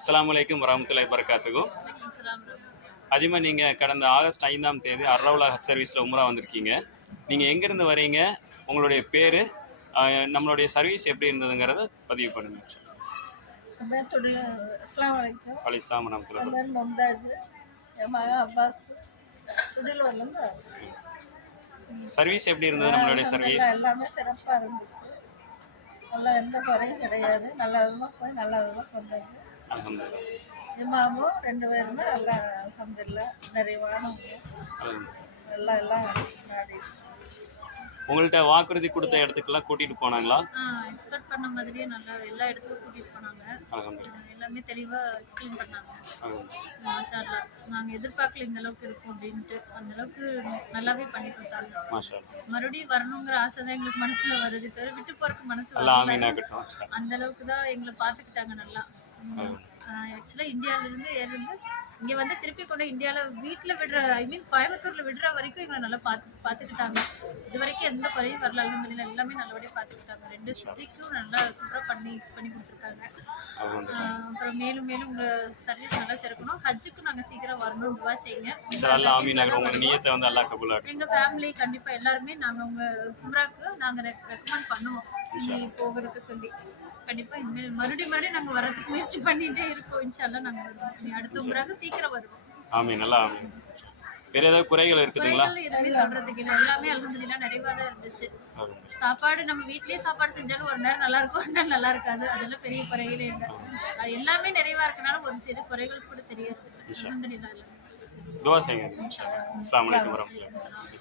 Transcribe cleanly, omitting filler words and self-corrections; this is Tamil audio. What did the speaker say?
அஸ்ஸலாமு அலைக்கும் வரஹ்மத்துல்லாஹி வபரகாத்துஹு. அதிகமா நீங்க கடந்த ஆகஸ்ட் 5ஆம் தேதி அர்ரவுலா ஹஜ் சர்வீஸ்ல உம்ரா வந்திருக்கீங்க. நீங்க எங்கிருந்து வரீங்க? உங்களுடைய பேரு, நம்மளுடைய சர்வீஸ் எப்படி இருந்ததுங்கிறத பதிவு பண்ணுங்க. அஸ்ஸலாமு அலைக்கும். வலைஸ்ஸலாம் வரஹ்மத்துல்லாஹி என் பேர் மும்தாஜ். என் மகன் அப்பாஸ். துடிலூர்லேருந்து. சர்வீஸ் எப்படி இருந்தது நம்மளுடைய சர்வீஸ்? எல்லாமே சிறப்பாக இருந்துச்சு. நல்லா எந்த குறையும் கிடையாது. நல்ல விதமாக போய் நல்ல விதமாக வந்தாங்க. அல்ஹம்துலில்லாஹ். இமாமும் 2 பேருமே நல்லா அல்ஹம்துலில்லாஹ் நிறைவானவங்க. எல்லாம் நாடி உங்கள்ட்ட வாக்குறுதி கொடுத்த இடத்துக்கெல்லாம் கூட்டிட்டு போனாங்களா? எக்ஸ்பெக்ட் பண்ண மாதிரியே நல்லா எல்லா இடத்துக்கும் கூட்டிட்டு போனாங்க. எல்லாமே தெளிவா எக்ஸ்பிளைன் பண்ணாங்க. மாஷா அல்லாஹ். நாங்க எதிர்பார்க்கல இந்த அளவுக்கு இருக்கும் அப்படின்ட்டு. அந்த அளவுக்கு நல்லாவே பண்ணி கொடுத்தாங்க. மாஷா அல்லாஹ். மறுபடியும் வரணுங்கிற ஆசை தான் எங்களுக்கு மனசுல வருது. தவிர விட்டு போறதுக்கு மனசு அல்லாஹ் வரல. ஆமீன் ஆகட்டும். அந்த அளவுக்கு தான் எங்களை பார்த்துக்கிட்டாங்க நல்லா. ஆக்சுவலா இந்தியாவிலிருந்து இங்க வந்து திருப்பி கொண்டு இந்தியாவில் வீட்டில் விடுற கோயம்புத்தூர்ல விடுற வரைக்கும் எங்களை நல்லா பார்த்துக்கிட்டாங்க. இது வரைக்கும் எந்த குறையும் வரல. அல்ஹம்துலில்லாஹ் எல்லாமே நல்லபடியாக பார்த்துக்கிட்டாங்க. 2 சுத்திக்கும் நல்லா சூப்பராக பண்ணி கொடுத்துருக்காங்க. அப்புறம் மேலும் மேலும் உங்க சர்வீஸ் நல்லா சிறக்கணும். ஹஜ்ஜுக்கு நாங்கள் சீக்கிரம் வரணும். துவா செய்யுங்க. எங்க ஃபேமிலி கண்டிப்பா எல்லாருமே நாங்கள் உங்க உம்ராக்கு நாங்கள் ரெக்கமெண்ட் பண்ணுவோம் போகிறதுக்கு சொல்லி. கண்டிப்பா இனிமேல் மறுபடியும் நாங்க வரதுக்கு முயற்சி பண்ணிட்டே இருக்கோம். இன்ஷா அல்லாஹ் நாங்க வருவோம். அடுத்த முறையாக சீக்கிரம் வருவோம். ஆமீன். நல்லா ஆமீன். வேற ஏதாவது குறைகள் இருக்குதுங்களா? எதுவுமே சொல்றதுக்கு இல்லை. எல்லாமே அல்ஹம்துலில்லாஹ் நிறைவா தான் இருந்துச்சு. சாப்பாடு நம்ம வீட்லயே சாப்பாடு செஞ்சாலும் ஒரு நேரம் நல்லா இருக்கும், ஒரு நேரம் நல்லா இருக்காது. அதெல்லாம் பெரிய குறைகளே இல்லை. எல்லாமே நிறைவா இருக்கனால ஒரு சில குறைகள் கூட தெரியறது. அல்ஹம்துலில்லாஹ். துஆ செய்யுங்க. அஸ்ஸலாமு அலைக்கும் வரஹ்மத்துல்லாஹி.